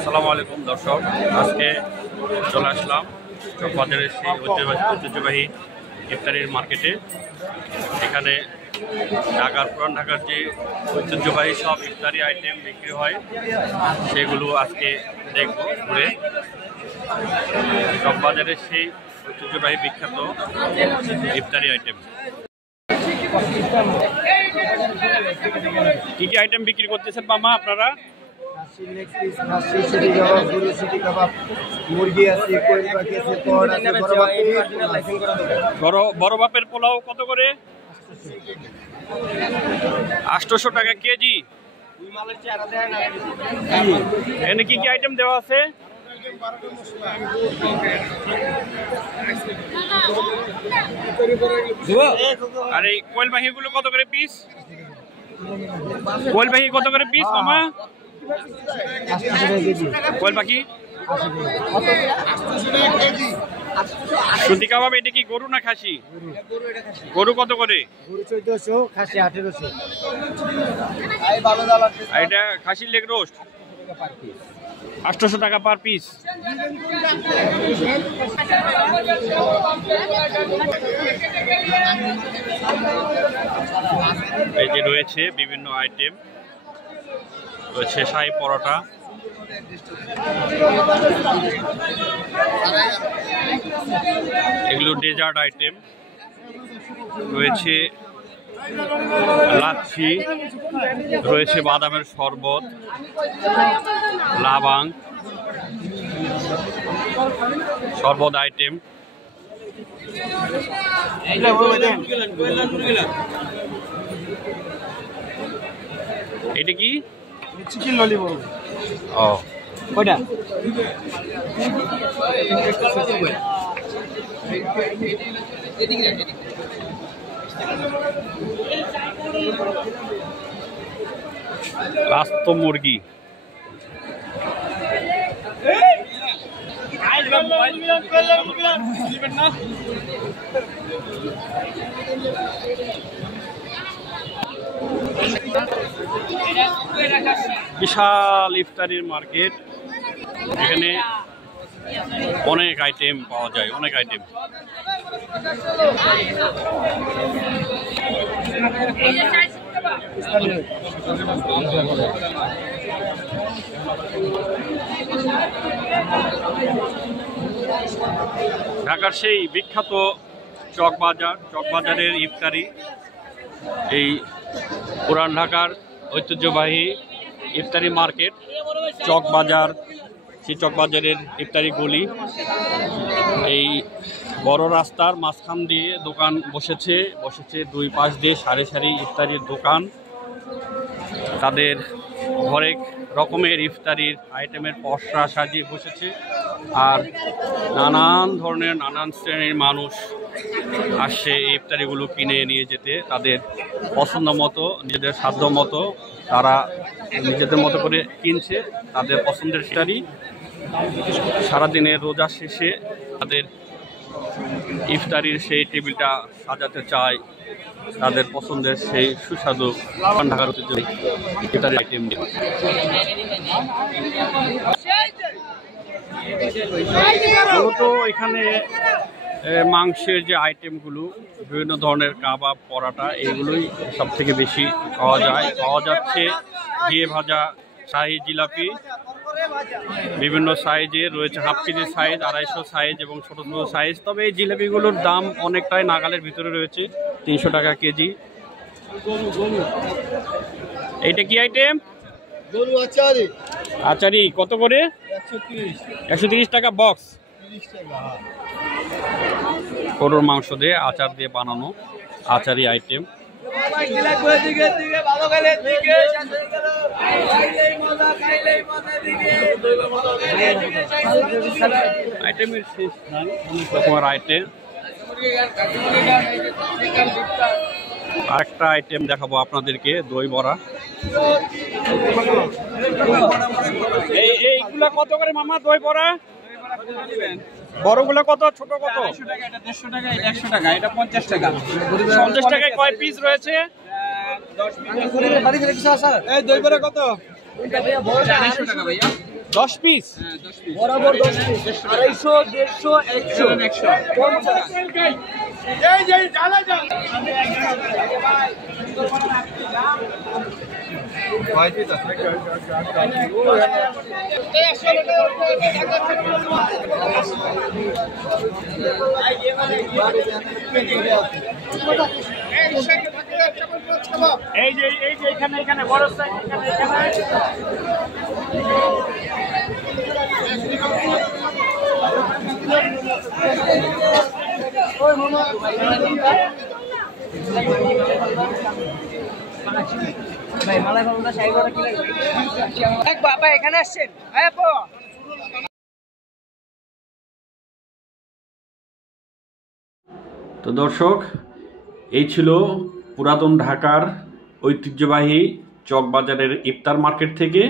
আসসালামু আলাইকুম দর্শক, আজকে চলে আসলাম চকবাজারের সেই ঐতিহ্যবাহী ইফতারির মার্কেটে। এখানে পুরান ঢাকার যে ঐতিহ্যবাহী সব ইফতারি আইটেম বিক্রি হয় সেগুলো আজকে দেখব ঘুরে। চকবাজারের সেই ঐতিহ্যবাহী বিখ্যাত ইফতারি আইটেম। কি কি আইটেম বিক্রি করতেছেন মামা আপনারা? বড় বাপের পোলাও কত করে? 800 টাকা কেজি। এখানে কি কি আইটেম দেওয়া আছে? আর এই কোয়েল পাখি গুলো কত করে পিস? কোয়েল পাখি কত করে পিস মামা? কোয়েল পাখি সুতি কাবাব। এটা কি গরু না খাসি? গরু কত করে? 1400, খাসি 1800। এটা খাসির লেগ রোস্ট 800 টাকা পার পিস। এই যে রয়েছে বিভিন্ন আইটেম, রয়েছে শাহী পরোটা, এগুলো ডেজার্ট আইটেম, রয়েছে লাচ্ছি, রয়েছে বাদামের শরবত, লাবাং শরবত আইটেম। এটা কি? Chicken lollipop. ও কয়টা? আস্ত মুরগি, বিশাল ইফতারির মার্কেট। এখানে অনেক আইটেম পাওয়া যায়, অনেক আইটেম। ঢাকার সেই বিখ্যাত চকবাজারের ইফতারি, এই পুরান ঢাকার ঐতিহ্যবাহী ইফতারি মার্কেট চকবাজার। সেই চকবাজারের ইফতারি গলি, এই বড় রাস্তার মাঝখান দিয়ে দোকান বসেছে দুই পাশ দিয়ে সারি সারি ইফতারির দোকান। তাদের হরেক রকমের ইফতারির আইটেমের পসরা সাজিয়ে বসেছে, আর নানান ধরনের নানান শ্রেণীর মানুষ আসছে এই ইফতারিগুলো কিনে নিয়ে যেতে। তাদের পছন্দ মতো, নিজেদের সাধ্য মতো তারা নিজেদের মতো করে কিনছে তাদের পছন্দের ইফতারি। সারাদিনের রোজা শেষে তাদের ইফতারির সেই টেবিলটা সাজাতে চায় তাদের পছন্দের সেই সুস্বাদু পুরান ঢাকার ঐতিহ্যবাহী ইফতারি আইটেম নিয়ে। মূলত এখানে মাংসের যে আইটেমগুলো, বিভিন্ন ধরনের কাবাব, পরাটা, এইগুলোই সব থেকে বেশি পাওয়া যাচ্ছে। ঘিয়ে ভাজা, শাহী জিলাপি, বিভিন্ন সাইজে রয়েছে, হাফ কেজি সাইজ, 250 সাইজ এবং ছোট ছোট সাইজ। তবে এই জিলাপিগুলোর দাম অনেকটাই নাগালের ভিতরে রয়েছে, 300 টাকা কেজি। এইটা কি আইটেম? গরু আচারি। আচারি কত করে? 130 টাকা বক্স। গরুর মাংস দিয়ে আচার দিয়ে বানানো আচারি আইটেম। আইটেমের শেষ নাই, অনেক রকমের আইটেম। আরেকটা আইটেম দেখাবো আপনাদেরকে, দই বড়া। এইগুলা কত করে মামা দই বড়া? বড়গুলো কত, ছোট কত? 150 টাকা, এটা 150 টাকা, এটা 100 টাকা, এটা 50 টাকা। 50 টাকায় কয় পিস রয়েছে? 10 পিস। বাড়ি থেকে কিছু আছে? এই দই বড়া কত? এটা ভাইয়া বড় 400 টাকা ভাইয়া। 10 পিস হ্যাঁ 10 পিস বরাবর 10 পিস 250 150 কয় পিস আছে এই যে এখানে বড় সাইজ এখানে ভাই মালাই ভালোটা সাইজ ওটা কি লাগবে এক বাবা এখানে আসছেন হ্যাঁ পো তো দর্শক এই ছিল পুরাতন ঢাকার ঐতিহ্যবাহী চকবাজারের ইফতার মার্কেট থেকে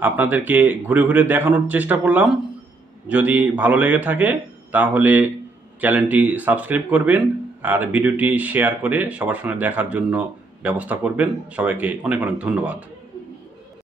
আপনাদেরকে ঘুরে ঘুরে দেখানোর চেষ্টা করলাম। যদি ভালো লেগে থাকে তাহলে চ্যানেলটি সাবস্ক্রাইব করবেন আর ভিডিওটি শেয়ার করে সবার সঙ্গে দেখার জন্য ব্যবস্থা করবেন। সবাইকে অনেক অনেক ধন্যবাদ।